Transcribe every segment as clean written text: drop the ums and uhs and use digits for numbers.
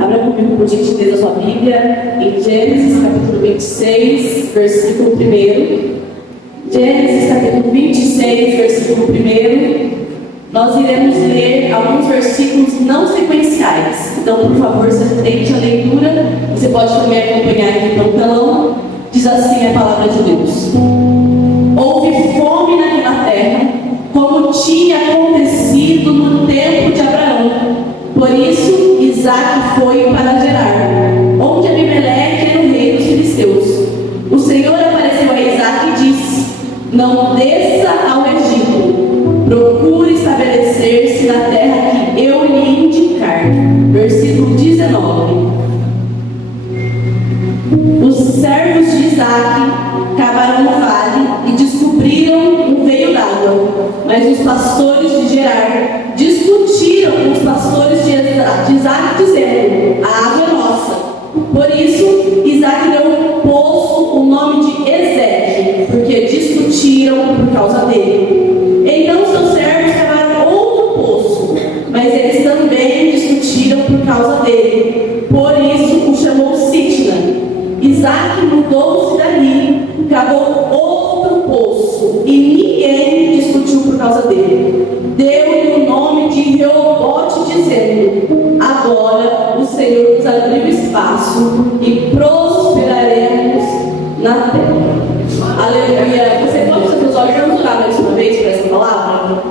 Abra comigo, por gentileza, a sua Bíblia em Gênesis capítulo 26, versículo 1. Gênesis capítulo 26, versículo 1. Nós iremos ler alguns versículos não sequenciais. Então, por favor, você tente a leitura. Você pode também acompanhar aqui pelo telão. Diz assim a palavra de Deus: houve fome naquela terra, como tinha acontecido no tempo de Abraão. Por isso, Isaac foi para Gerar, onde Abimeleque era o rei dos filisteus. O Senhor apareceu a Isaac e disse: não desça ao Egito, procure estabelecer-se na terra que eu lhe indicar. Versículo 19. Os servos de Isaac cavaram no vale e descobriram um veio d'água, mas os pastores de Gerar discutiram com os pastores de Isaac, dizendo: a água é nossa. Por isso, Isaac deu um poço o nome de Ezeque, porque discutiram por causa dele. Então seus servos cavaram outro poço, mas eles também discutiram por causa dele. Por isso o chamou Sitna. Isaac mudou-se dali, cavou outro poço, e ninguém discutiu por causa dele. Deu-lhe o nome de Reobote, dizendo: agora o Senhor nos abriu espaço e prosperaremos na terra. Aleluia. Você pode fazer os olhos, vamos orar mais uma vez para essa palavra?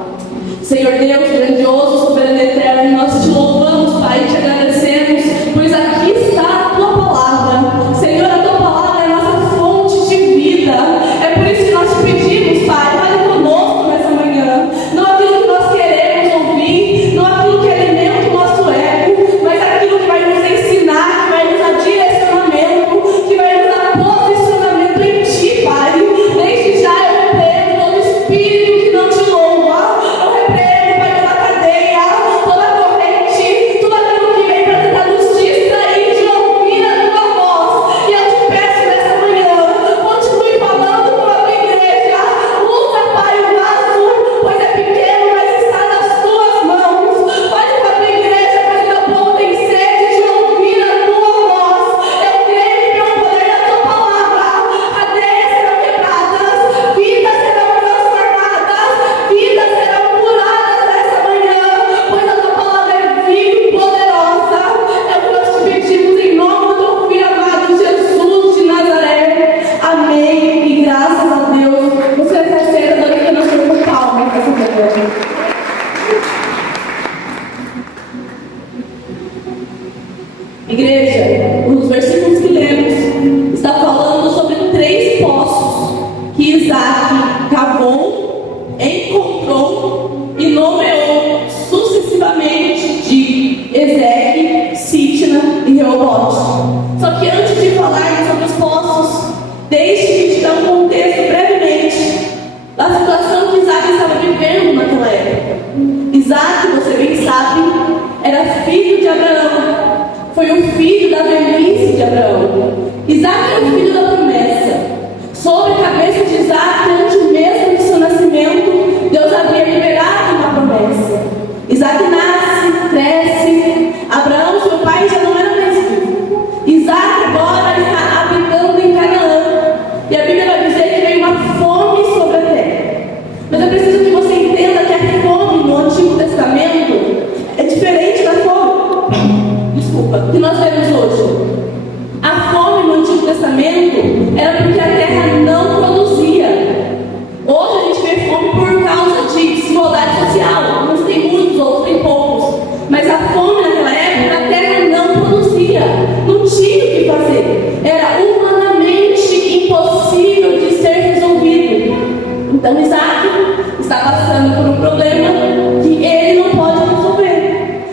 Senhor Deus, grandioso, soberano e eterno, nós te louvamos, Pai, e te agradecemos, pois aqui está a tua palavra. Senhor, a tua palavra é a nossa fonte de vida. É por isso que nós te pedimos, Pai, fale conosco nessa manhã. Não aquilo que nós queremos ouvir, não aquilo que alimenta o nosso ego, mas aquilo que vai nos ensinar, que vai nos dar direcionamento, que vai nos dar posicionamento em ti, Pai. Desde já eu repreendo todo espírito que não te louva. Eu repreendo, Pai, toda cadeia, toda corrente, tudo aquilo que vem para tentar nos distrair de ouvir a tua voz. E eu te peço nessa manhã, continue falando com a tua igreja. Usa, Pai, o vaso, pois é pequeno, mas está nas tuas mãos. Fale com a tua igreja, pois o teu povo tem sede de ouvir a tua voz. Eu creio pelo poder da tua palavra. Cadeias serão quebradas, vidas serão transformadas, vidas serão curadas nessa manhã, pois a tua palavra é viva e poderosa. É o que nós te pedimos em nome do teu filho amado Jesus de Nazaré. Amém. E graças a Deus, você recebe a glória nós temos palmas nessa manhã. Igreja, os versículos que lemos está falando sobre 3 poços que Isaac cavou, encontrou e nomeou sucessivamente de Ezeque, Sitna e Reobote. Só que antes de falar sobre os poços, deixe-me te dar um contexto brevemente da situação que Isaac estava vivendo naquela época. Isaac, você bem sabe, era filho de Abraão. Foi o filho da velhice de Abraão. Isaac é o filho da promessa. Sobre a cabeça de Isaac, antes mesmo de seu nascimento, Deus havia liberado uma promessa. Isaac nasce, cresce. Abraão, seu pai, já não era mais vivo. Isaac agora está habitando em Canaã. E a Bíblia vai dizer que veio uma fome sobre a terra. Mas eu preciso que você entenda que a fome no Antigo Testamento é diferente da fome que nós vemos hoje. A fome no Antigo Testamento era porque a terra não produzia. Hoje a gente vê fome por causa de desigualdade social. Uns têm muitos, outros têm poucos. Mas a fome naquela época, a terra não produzia. Não tinha o que fazer. Era humanamente impossível de ser resolvido. Então Isaac está passando por um problema que ele não pode resolver.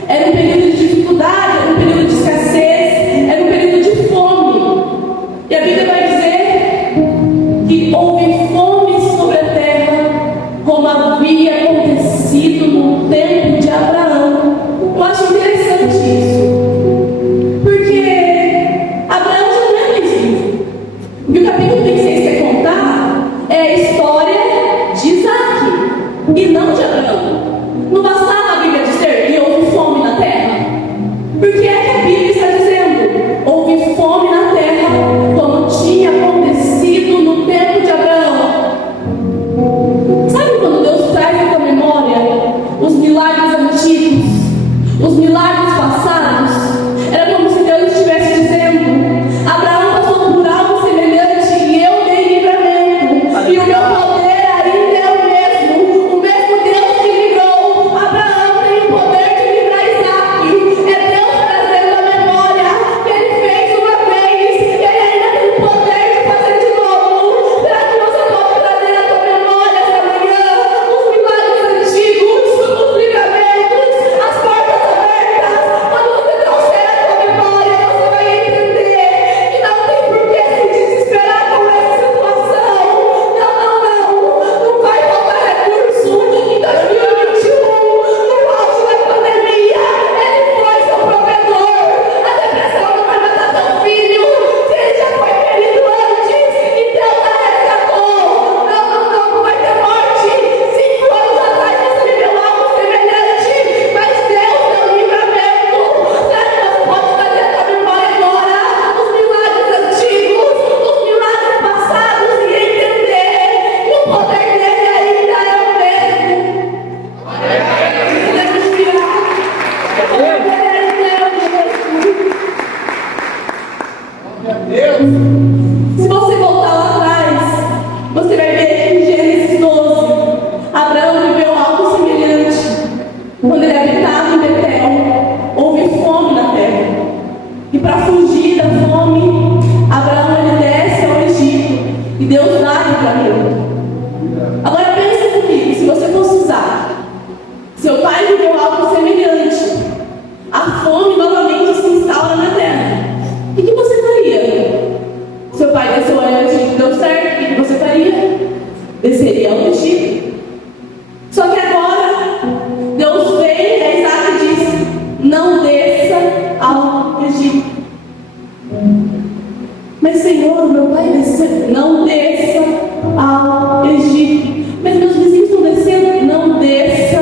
Era um período de dificuldade, era um período de escassez, era um período de fome. E a Bíblia vai dizer que houve fome sobre a terra, como havia acontecido no tempo de Abraão. Eu acho interessante isso, porque Abraão já não é mais vivo. O que o capítulo 26 quer contar é a história de Porque é que a Bíblia está dizendo: houve fome na terra, como tinha acontecido no tempo de Abraão. Sabe quando Deus traz à tua memória os milagres antigos, os milagres passados? Era como se Deus estivesse dizendo: Abraão passou por algo semelhante e eu dei livramento, e o meu poder ainda é o mesmo Deus que livrou Abraão tem o poder de livrar Isaac. É Deus trazendo a memória que Ele fez uma vez, e Ele ainda tem o poder de fazer de novo. Será que você pode trazer à tua memória essa manhã os milagres antigos, os livramentos, as portas abertas? Quando você trouxer a tua memória, você vai entender que não tem por que se desesperar com essa situação. Não vai faltar recurso. Em 2021, no auge da pandemia, Ele foi seu provedor. A depressão não vai matar teu filho, se ele já foi ferido antes e Deus a resgatou. Não vai ter morte. 5 anos atrás você viveu algo semelhante, mas Deus deu livramento. Será que você pode trazer a tua memória agora os milagres antigos, os milagres passados, e entender que o poder dele ainda é o mesmo? Podemos virar. O poder dele ainda é o mesmo. Se você voltar lá atrás, você vai ver que em Gênesis 12, Abraão viveu algo semelhante. Quando ele habitava em Betel, houve fome na terra. E para fugir da fome, Abraão ele desce ao Egito e Deus dá livramento. Agora pense comigo, se você fosse Isaac, seu pai viveu algo semelhante, a fome novamente se instaura na terra. O que você faria? Seu pai desceu ao Egito, deu certo, o que você faria? Desceria ao Egito. Só que agora, Deus vem e Isaac diz: não desça ao Egito. Mas Senhor, meu pai desceu. Não desça ao Egito. Mas meus vizinhos estão descendo. Não desça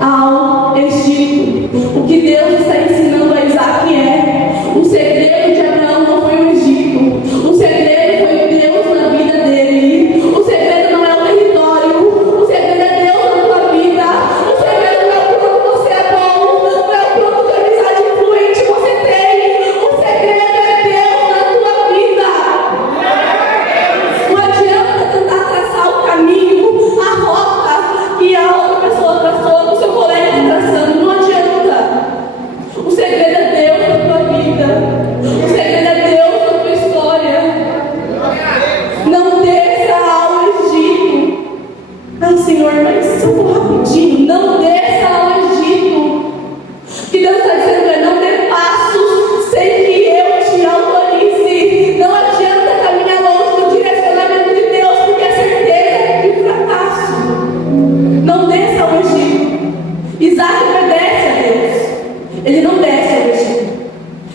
ao Egito. O que Deus está ensinando a Isaac é: o segredo de Abraão não foi o Egito. O segredo foi Deus na vida dele. O segredo não é o território. O segredo é Deus na tua vida. O segredo não é o quanto você é bom. Não é o quanto de amizade influente você tem. O segredo é Deus na tua vida. Não adianta tentar traçar o caminho, a rota que a outra pessoa traçou, que o seu colega está traçando. Não adianta. O segredo é Deus na tua vida. O segredo é Deus na tua história. Não desça ao Egito. Ai, Senhor, mas se eu for rapidinho, não desça ao Egito. O que Deus está dizendo é: não dê passos sem que eu te autorize. Não adianta caminhar longe do direcionamento de Deus, porque é certeza de fracasso. Não desça ao Egito. Isaac obedece a Deus. Ele não desce ao Egito.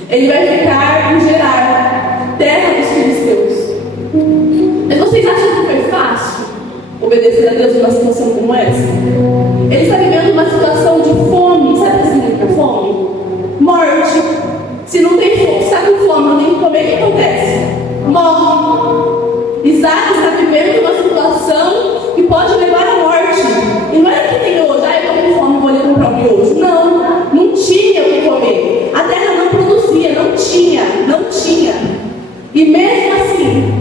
Ele vai ficar em Gerar, terra dos filisteus. Mas vocês acham que foi fácil obedecer a Deus numa situação como essa? Ele está vivendo uma situação de fome. Sabe o que significa fome? Morte. Se não tem fome, está com fome, não tem o que comer, o que acontece? Morre. Isaac está vivendo uma situação que pode levar à morte. E não é que tem hoje: eu estou com fome, vou ali comprar um miojo. Não tinha o que comer. A terra não produzia, não tinha. E mesmo assim,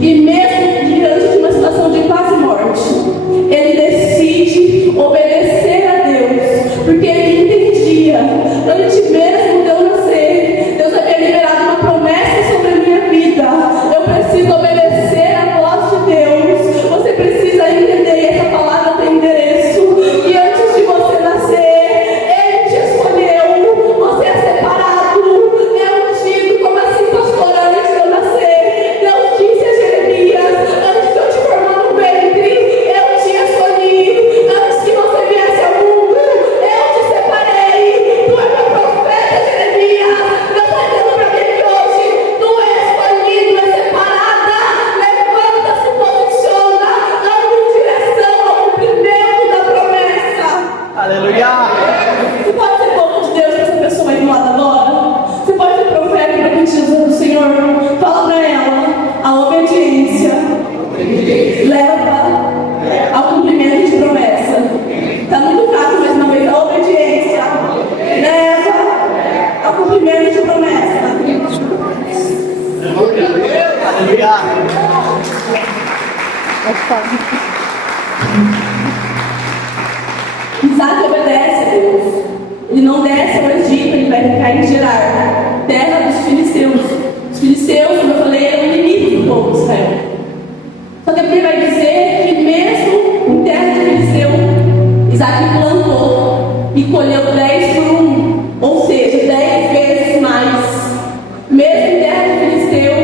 diante de uma situação de quase morte, ele decide obedecer a Deus, porque ele entendia, antes mesmo de eu nascer, Deus havia liberado uma promessa sobre a minha vida. Eu preciso obedecer a voz de Deus. Você precisa entender essa desce ao Egito, ele vai ficar em Gerar, terra dos filisteus. Os filisteus, como eu falei, eram inimigos do povo de Israel. Só que ele vai dizer que mesmo em terra de filisteu, Isaac plantou e colheu 10 por 1, ou seja, 10 vezes mais. Mesmo em terra de filisteu,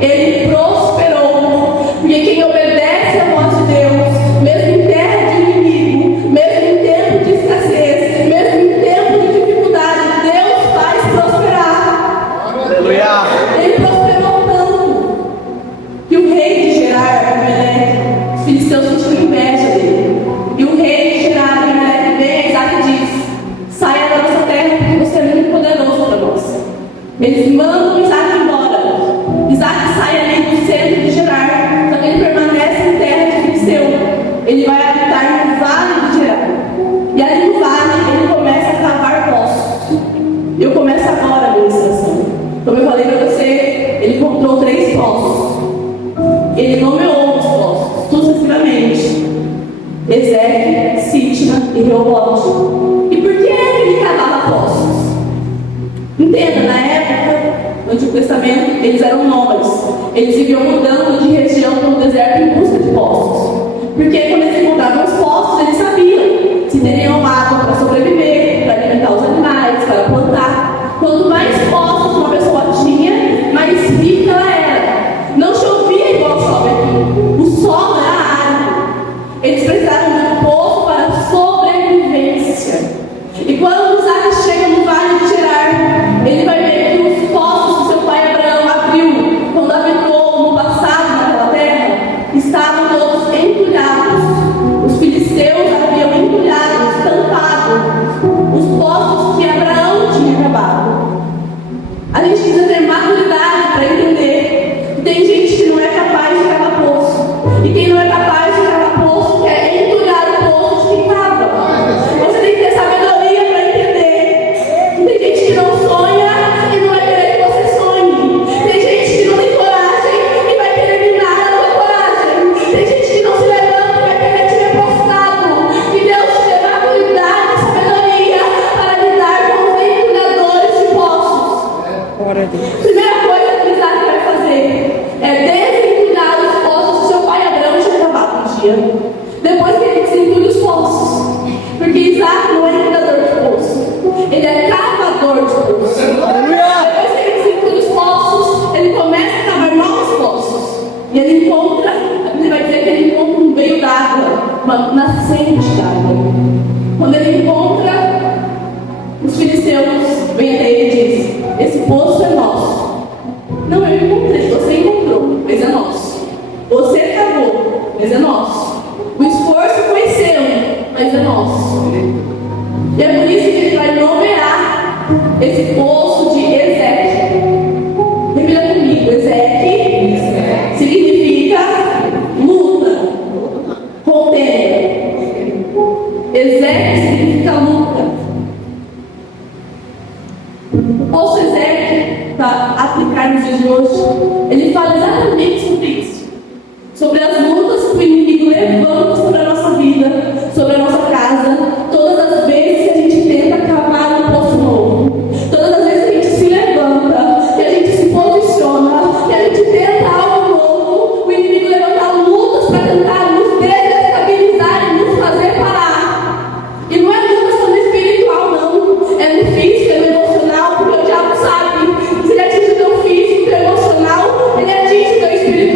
ele prosperou, porque quem obedece à voz de Deus, mesmo em terra de inimigo, mesmo em tempo de escassez, mesmo em tempo de dificuldade, Deus faz prosperar. Aleluia! Ele prosperou tanto que o rei de Gerar, Abimeleque, os filisteus sentiram inveja dele. E o rei de Gerar, Abimeleque, vem a Isaac e diz: saia da nossa terra, porque você é muito poderoso para nós. Eles mandam Isaac embora. Isaac sai ali do centro de Gerar, só que ele permanece em terra de filisteu. Ele vai habitar no vale de Gerar. E ali no vale ele começa a cavar poços. Eu começo agora a ministração. Como eu falei para você, ele encontrou 3 poços. Ele nomeou os poços sucessivamente: Ezeque, Sitna e Reobote. E por que ele cavava poços? Entenda, na época, no Antigo Testamento, eles eram nômades. Eles viviam mudando de região para o deserto em busca de poços. Porque quando eles encontravam os poços, eles sabiam se teriam água para sobreviver, para alimentar os animais, para plantar. Quanto mais poços uma pessoa tinha, mais rica ela era. Não chovia igual chove aqui. O solo era árido. Eles precisavam de um poço para sobrevivência. E quando Isaac chega no vale de Gerar, ele vai ver que os poços que seu pai Abraão abriu quando habitou no passado naquela terra estavam todos entulhados. Os filisteus haviam entulhado, estampado os poços que Abraão tinha cavado. A gente precisa ter maturidade para entender que tem gente que não é capaz de cavar poço. E quem não é capaz de cavar poço quer entulhar o poço de quem cava. Você tem que ter sabedoria para entender que tem gente que não sonha e não vai querer que você sonhe. Tem gente que não tem coragem e vai querer minar a tua coragem. Tem gente que não se levanta e vai querer te ver prostrado. Que Deus te dê maturidade e sabedoria para lidar com os entulhadores de poços. Primeira coisa que Isaac vai fazer é desentulhar os poços que seu pai Abraão tinha cavado um dia. Depois que ele desentulha os poços, porque Isaac não é entulhador de poço, ele é cavador de poços. Depois que ele desentulha os poços, ele começa a cavar novos poços. E ele encontra, ele vai dizer que ele encontra um veio d'água, uma nascente d'água. Quando ele encontra, os filisteus vêm até ele e dizem: esse poço é nosso. Não, eu encontrei, você encontrou, mas é nosso. Você cavou, mas é nosso. O esforço foi seu, mas é nosso. E é por isso que ele vai nomear esse poço de Ezeque. Repita comigo: Ezeque significa luta, contenda. Ezeque significa luta. O poço Ezeque, para aplicar nos dias de hoje, ele fala exatamente sobre isso. Sobre as lutas que o inimigo levanta sobre a nossa vida, sobre a nossa casa. Todas as vezes que a gente tenta cavar um poço novo, todas as vezes que a gente se levanta, que a gente se posiciona, que a gente tenta algo novo, o inimigo levanta lutas para tentar nos desestabilizar e nos fazer parar. E não é luta só no espiritual, não. É no físico, é no emocional, porque o diabo sabe. Se ele atinge o teu físico, o teu emocional, ele atinge o teu espiritual.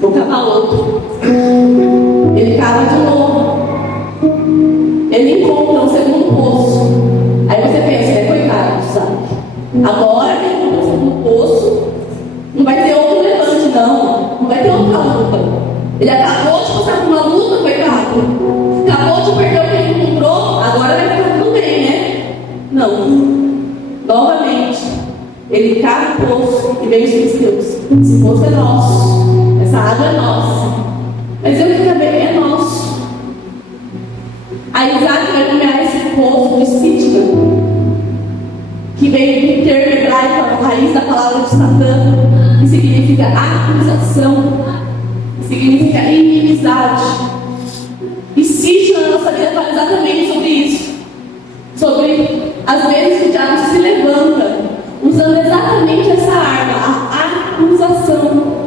vou cavar outro. Ele cava de novo. Ele encontra um segundo poço. Aí você pensa, coitado, sabe? Agora que ele encontra um segundo poço, não vai ter outro levante, não. Não vai ter outra luta. Ele acabou de passar por uma luta, coitado. Acabou de perder o que ele encontrou, agora vai ficar tudo bem, né? Não. Novamente, ele cava o poço e vem os filisteus. Esse poço é nosso. Essa água é nossa. Mas eu que também é nosso. Aí Isaac vai nomear esse poço de Sitna, que vem do termo hebraico, a raiz da palavra de Satã, que significa acusação, que significa inimizade. E Sitna na nossa vida fala exatamente sobre isso. Sobre as vezes que o diabo se levanta, usando exatamente essa arma, a acusação.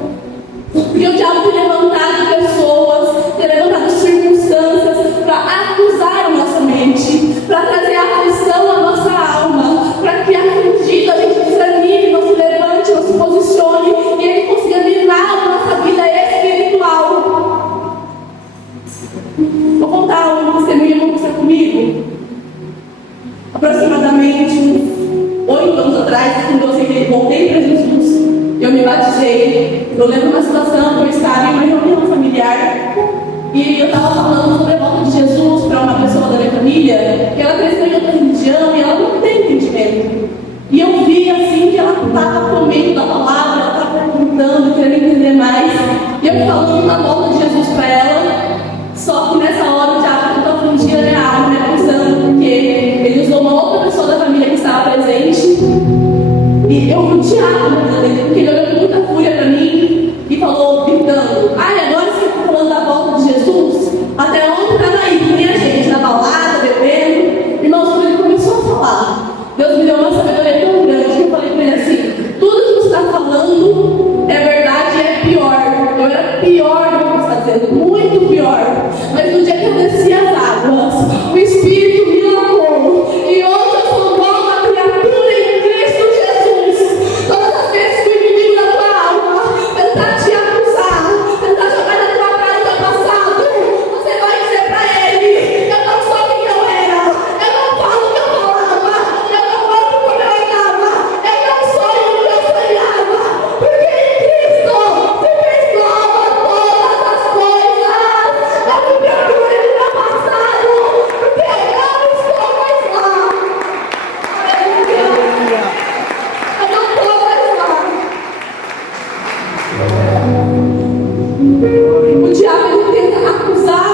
Porque o diabo tem levantado pessoas, tem levantado circunstâncias para acusar a nossa mente, para trazer aflição à nossa alma, para que afligido a gente desanime, não se levante, não se posicione e ele consiga minar a nossa vida espiritual. Vou contar um testemunho, vamos você comigo? Aproximadamente uns 8 anos atrás, quando eu voltei para Jesus, eu me batizei. Eu lembro uma situação que eu estava em uma reunião familiar e eu estava falando sobre a volta de Jesus para uma pessoa da minha família, que ela cresceu em outra religião e ela não tem entendimento. E eu vi assim que ela estava comendo da palavra, ela estava perguntando, querendo entender mais. E eu falando da volta de Jesus para ela, só que nessa hora o diabo tentou afligir a minha alma, me acusando, porque ele usou uma outra pessoa da família que estava presente. E eu vi o diabo na vida dele, porque ele olhou com muita fúria para mim e falou, gritando: ai, agora você está falando da volta de Jesus? Até ontem estava aí, com minha gente, na balada, bebendo. Irmãos, quando ele começou a falar, Deus me deu uma sabedoria tão grande que eu falei para ele assim: tudo que você está falando é verdade e é pior. Eu era pior do que você está dizendo, muito pior. Mas no dia que eu desci as águas, o Espírito me lavou. E hoje eu sou nova criatura em Cristo Jesus. Todas as vezes que o inimigo da tua alma tentar te acusar, tentar jogar na tua cara o teu passado, você vai dizer para ele: eu não sou quem eu era, eu não falo o que eu falava, eu não ando como eu andava, eu não sonho o que eu sonhava, porque em Cristo se fez nova todas as coisas. Eu me procuro no meu passado, porque eu não estou mais lá. Aleluia. Eu não estou mais lá. O diabo ele tenta acusar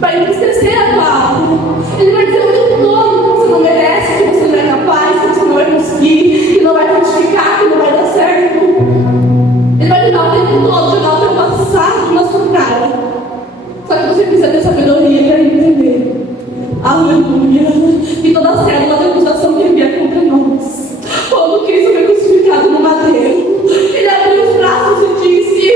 para entristecer a tua alma. Ele vai dizer o tempo todo que você não merece, que você não é capaz, que você não vai conseguir, que não vai frutificar, que não vai dar certo. Ele vai tentar o tempo todo jogar o teu passado na sua cara. Só que você precisa ter sabedoria para entender. Aleluia. E toda a célula de acusação que envia contra nós. Quando Cristo foi crucificado no madeiro, ele abriu os braços e disse: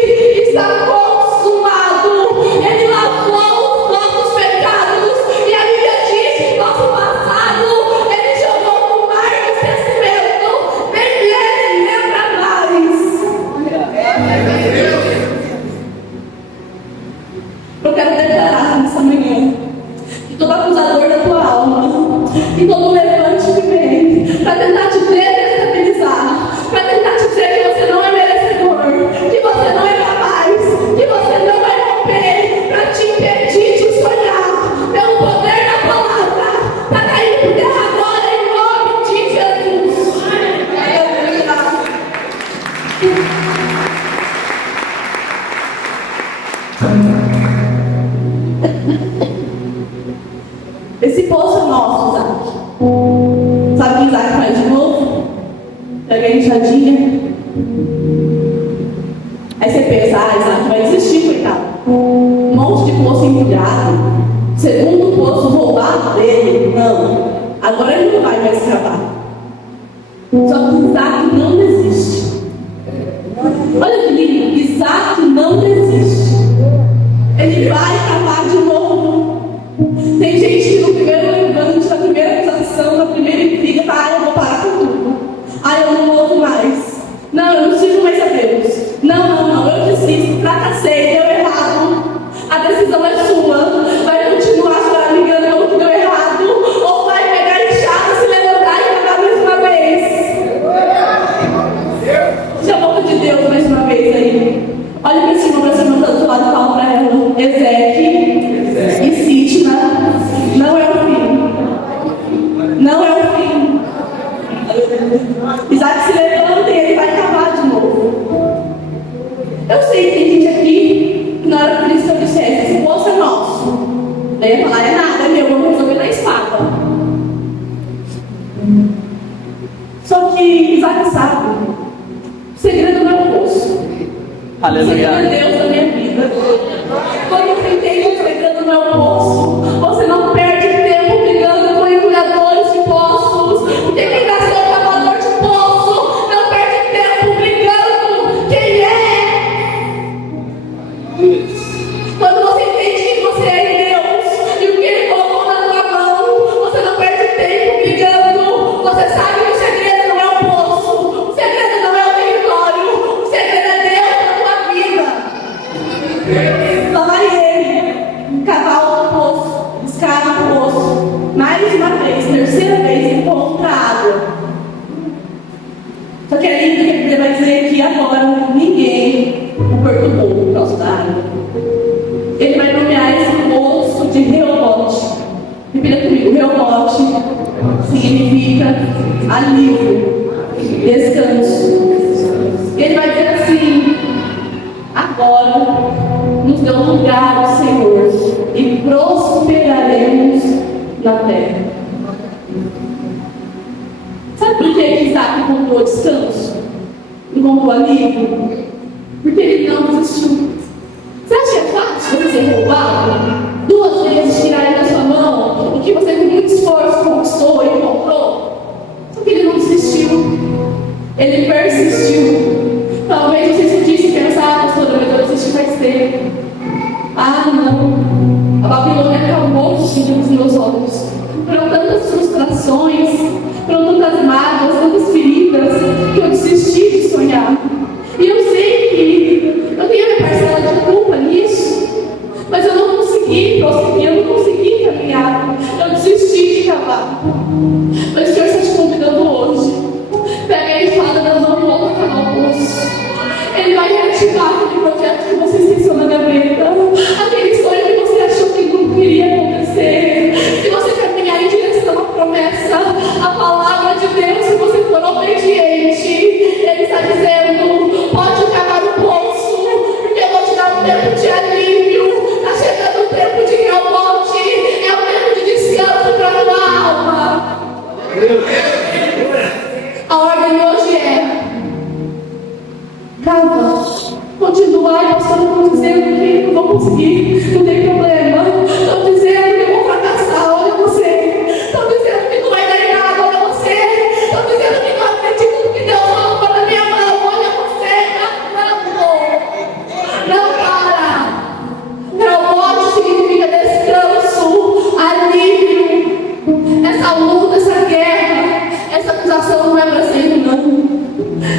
está consumado. Ele lavou os nossos pecados. E a Bíblia diz que nosso passado ele jogou no mar do esquecimento. Nem ele lembra mais. Eu quero declarar nessa manhã que todo acusador da tua alma, que todo levante que vem para tentar te desestabilizar, para tentar te dizer que você não é merecedor, que você não é capaz, que você não vai romper, para te impedir de sonhar, pelo poder da palavra, está caindo por terra agora em nome de Jesus. Aleluia. Esse poço é nosso, Isaac. Sabe o que Isaac faz de novo? Pega a enxadinha. Aí você pensa: Isaac vai desistir, coitado. Um monte de poço empilhado. Segundo poço roubado dele. Não. Agora ele não vai mais escapar. Só que Isaac não desiste. Olha que lindo. Isaac não desiste. Ele vai cavar de novo. Tem gente que no primeiro levante, na primeira acusação, na primeira intriga, eu vou parar com tudo. Eu não ouvo mais. Não, eu não sirvo mais a Deus. Não, Olhe para cima, para cima, do lado e fala para ela: Ezequiel e Sitna, não é o fim. Não é o fim. Isaac se levanta e ele vai cavar de novo. Eu sei que tem gente aqui que na hora que Cristo dissesse: esse poço é nosso. Daí ia falar: é nada, é meu, vamos resolver na espada. Só que Isaac sabe: o segredo não é o poço. Aleluia. O segredo é Deus na minha vida. Quando você entende que o segredo não é o poço, você não perde tempo brigando com mergulhadores de poços. Porque quem nasceu cavador de poço não perde tempo brigando. Quem é? Quando você entende que você é Deus e o que Ele colocou na tua mão, você não perde tempo brigando. Você sabe que o segredo não é o poço, o segredo não é o território, o segredo é Deus na tua vida. Lá vai ele cavar o poço, escava o poço, mais uma vez, terceira vez, encontra água. Só que é lindo que ele vai dizer que agora ninguém o perturbou por causa da água. Ele vai nomear esse poço de Reobote. Repita comigo: Reobote significa alívio, descanso. Ele vai dizer assim: agora nos deu lugar o Senhor e prosperaremos na terra. Sabe por que Isaac encontrou descanso? Encontrou alívio? Porque ele não desistiu. Você acha que é fácil você ser roubado? 2 vezes tirarem da sua mão o que você com muito esforço conquistou e encontrou? Só que ele não desistiu. Ele persistiu. Talvez você sentisse e pensar: pastora, mas eu desisti faz tempo. Ah, não. A Babilônia acalmou os brilhos dos meus olhos. Foram tantas frustrações, foram tantas mágoas, tantas feridas, que eu desisti de sonhar. E eu sei que eu tenho a minha parcela de culpa nisso, mas eu não consegui prosseguir, eu não consegui caminhar, eu desisti de cavar. Mas o Senhor está te convidando hoje. Pega a espada da mão e volta a cavar o poço. Ele vai reativar aquele projeto que você esqueceu na gaveta, aquele sonho que você achou que não queria acontecer. Se você caminhar em direção à promessa, à palavra de Deus, se você for obediente, Ele está dizendo: pode cavar o poço, porque eu vou te dar um tempo de alívio. Está chegando o tempo de Reobote, é o tempo de descanso para a tua alma. A ordem hoje é: cava, continua. Ai, pastor, não estou dizendo que não vou conseguir, não tem problema. Estou dizendo que eu vou fracassar, olha você. Estou dizendo que não vai dar em nada, olha você. Estou dizendo que não acredito no que Deus colocou na minha mão, olha você. Não para. Reobote significa descanso, alívio. Essa luta, essa guerra, essa acusação não é para sempre, não.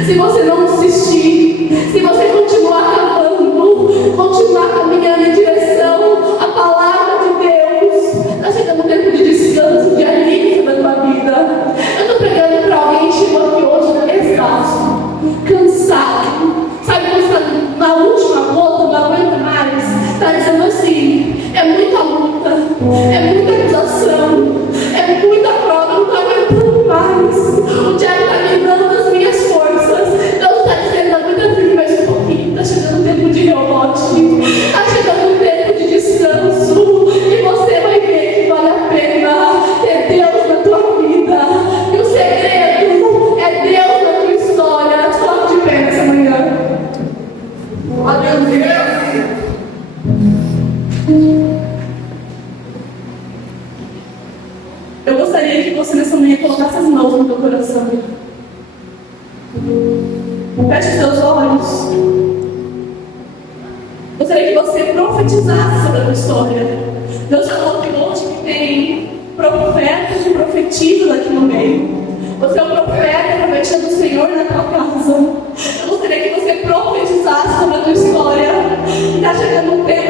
Se você não desistir, se você continuar cavando, continuar caminhando em direção à palavra de Deus, está chegando um tempo de descanso, de alívio na tua vida. Eu estou pregando para alguém que chegou aqui hoje exausto, cansado. Sabe quando está na última gota, não aguenta mais? Está dizendo assim: é muita luta, é muita acusação, é muita prova, não estou aguentando mais. O diabo está me dando as minhas forças. Deus está dizendo: aguenta firme mais um pouquinho. Está chegando o tempo de Reobote, está chegando o tempo de descanso, e você vai ver que vale a pena ter Deus na tua vida. E o segredo é Deus na tua história. Coloque de pé nessa manhã. Aleluia. Eu gostaria que você nessa manhã colocasse as mãos no teu coração. Feche os teus olhos. Gostaria que você profetizasse sobre a tua história. Deus falou que hoje que tem profetas e profetisas aqui no meio. Você é um profeta profetizando o Senhor na tua casa. Eu gostaria que você profetizasse sobre a tua história. Está chegando um tempo